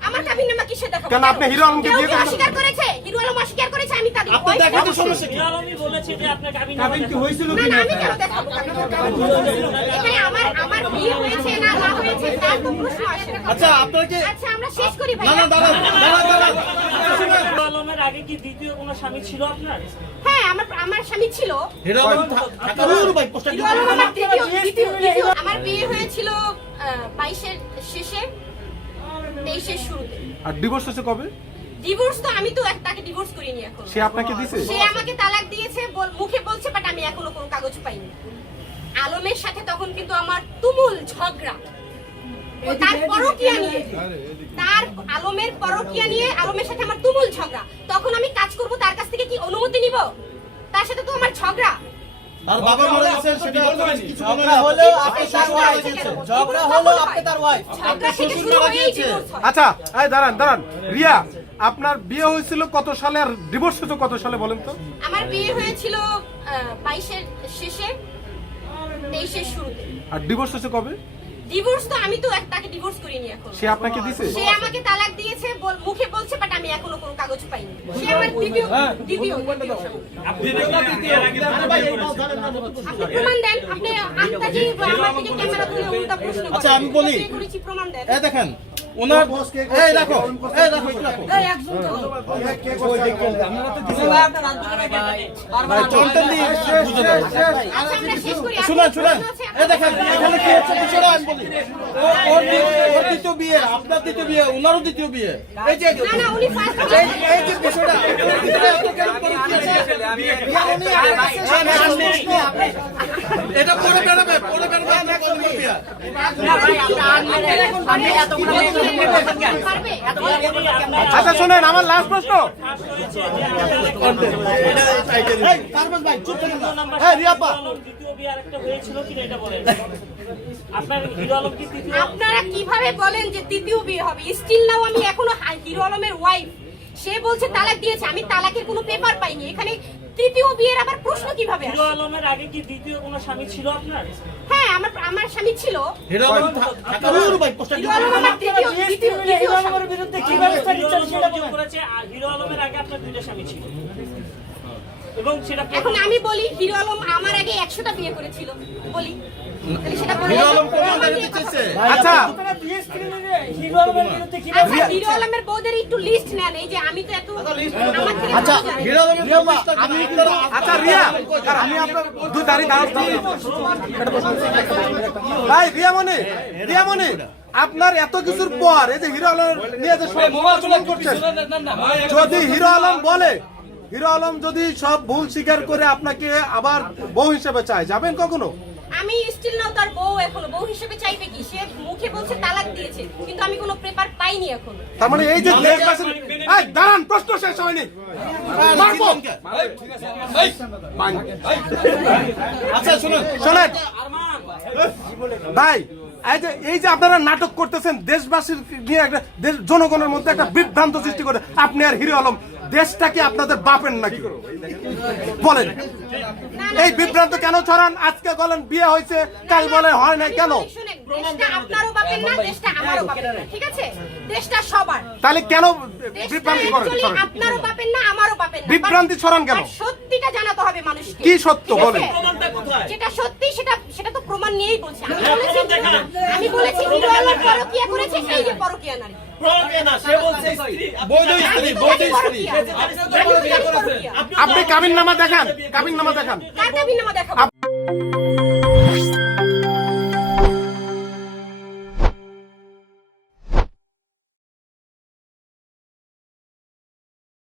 আমার কাবিন নামা কিসে দেখাবো কেন আপনি হিরো আলমকে বিয়ে করেন? অস্বীকার করেছে? হিরো আলম অস্বীকার করেছে আমি তাদের আপনি wife দেখাতে সমস্যা কি? হিরো আলমই বলেছে যে আপনার কাবিন কাবিন কি হয়েছিল কি না না আমি কেন দেখাবো এখানে আমার আমার বিয়ে হয়েছে না না হয়েছে তার তো প্রশ্ন আসে। আচ্ছা আপনার কি আচ্ছা আমরা শেষ করি ভাই না না দাঁড়ান দাঁড়ান দাঁড়ান। হিরো আলমের আগে কি দ্বিতীয় কোনো স্বামী ছিল আপনার? হ্যাঁ আমার আমার স্বামী ছিল। হিরো আলম থা- ভাই পোস্টার হিরো আলম আমার দ্বিতীয় দ্বিতীয়- আমার বিয়ে হয়েছিল বাইশের শেষে। তেইশের শুরুতে। আর ডিভোর্স হচ্ছে কবে? ডিভোর্স তো আমি তো তাকে ডিভোর্স করিনি এখন। সে আপনাকে দিছে? সে আমাকে তালাক দিয়েছে মুখে বলছে বাট আমি এখনও কোনো কাগজ পাইনি। আলমের সাথে তখন কিন্তু আমার তুমুল ঝগড়া। তার পরকিয়া নিয়ে তার আলমের পরকিয়া নিয়ে আলমের সাথে আমার তুমুল ঝগড়া। তখন আমি কাজ করব তার কাছ থেকে কি অনুমতি নিব? তার সাথে তো আমার ঝগড়া। আর বাবা মারা গেছেন সেটা ঝগড়া হলো আপনি তার ওয়াইফ ঝগড়া হলো আপনি তার ওয়াইফ ঝগড়া শ্বশুর মারা গিয়েছে আচ্ছা এই দাঁড়ান দাঁড়ান। রিয়া আপনার বিয়ে হয়েছিল কত সালে আর ডিভোর্স হয়েছে কত সালে বলেন তো? আমার বিয়ে হয়েছিল বাইশের শেষে তেইশের শুরুতে। আর ডিভোর্স হয়েছে কবে? ডিভোর্স তো আমি তো তাকে ডিভোর্স করিনি এখন। সে আপনাকে দিয়েছে সে আমাকে তালাক দিয়েছে বল- মুখে বলছে বাট আমি এখনও কোনো কাগজ পাইনি। সে আমার দ্বিতীয় দ্বিতীয় দ্বিতীয় আপনি প্রমাণ দেন আপনি আন্তাজি আমার থেকে ক্যামেরা তুলে উল্টা প্রশ্ন। আচ্ছা, আমি বলি। প্রমাণ দেন। এ দেখেন ওনার এই রাখো এই রাখো আচ্ছা শুনেন প্রশ্ন আছে? এই দেখেন এখানে কি হচ্ছে বিষয়টা আমি বলি ও- ওর ওর দ্বিতীয় বিয়ে আপনার দ্বিতীয় বিয়ে ওনারও দ্বিতীয় বিয়ে এই যে না না উনি ফার্স্ট এই এই যে বিষয়টা? এটা পরে বেরোবে পরে আচ্ছা শোনেন আমার লাস্ট প্রশ্ন। হ্যাঁ রিয়াপা হিরো আলম দ্বিতীয় বিয়ে আরেকটা হয়েছিল কিনা এটা বলেন আপনার হিরো আলম কি তৃতীয় আপনারা কীভাবে বলেন যে তৃতীয় বিয়ে হবে? স্টিল নাও আমি এখনও হিরো আলমের ওয়াইফ সে বলছে তালাক দিয়েছে। আমি তালাকের কোনো পেপার পাইনি। এখানে তৃতীয় বিয়ের আবার প্রশ্ন কীভাবে হিরো আলমের আগে কি দ্বিতীয় কোনো স্বামী ছিল আপনার? হ্যাঁ আমার আমার স্বামী ছিল। হিরো আলম থা- থাকার উপর ভাই পোস্টার হিরো আলম আমার তৃতীয় দ্বিতীয় দ্বিতীয় স্বামী। বিরুদ্ধে কি ব্যবস্থা নিচ্ছেন সেটা করেছে আর হিরো আলমের আগে আপনার স্বামী ছিল। এবং সেটা এখন আমি বলি হিরো আলম আমার আগে একশোটা বিয়ে করেছিল। বলি। সেটা আচ্ছা। আমি আপনারা আচ্ছা রিয়া আর আমি আপনার দুই দাঁড়ি ভাই রিয়া মনে আপনার এত কিছুর পর এই যে হিরো আলম নিয়ে যে করছেন যদি হিরো আলম বলে হিরো আলম যদি সব ভুল স্বীকার করে আপনাকে আবার বউ হিসেবে চায় যাবেন কখনো? আমি স্টিল নাও তার বউ এখনও। বউ হিসেবে চাইবে কি? সে মুখে বলছে তালাক দিয়েছে কিন্তু আমি কোনো পেপার পাইনি এখনও। তার মানে এই যে দেশবাসীর এই দাঁড়ান প্রশ্ন শেষ হয়নি। মারবো। আচ্ছা শুনুন। শোনেন। ভাই এই যে এই যে আপনারা নাটক করতেছেন দেশবাসীর নিয়ে একটা দেশ জনগণের মধ্যে একটা বিভ্রান্ত সৃষ্টি করে আপনি আর হিরো আলম। দেশটা কি আপনাদের বাপের নাকি? বলেন। এই বিভ্রান্ত কেন ছড়ান? আজকে বলেন বিয়ে হয়েছে কাল বলে হয় না কেন? দেশটা আপনারও বাপের না দেশটা আমারও বাপের না ঠিক আছে? দেশটা সবার। তাহলে কেন বিভ্রান্তি করেন? actually ছড়ান? আপনারও বাপের না আমারও বাপের না। বিভ্রান্তি ছড়ান কেন? সত্যিটা জানাতে হবে মানুষকে। কি সত্য? বলেন? যেটা সত্যি সেটা সেটা তো প্রমাণ নিয়েই বলছি। আমি বলেছি আমি বলেছি পরকিয়া করেছে এই যে পরকিয়া নারী। আপনি কাবিন নামা দেখান। কাবিন নামা দেখান।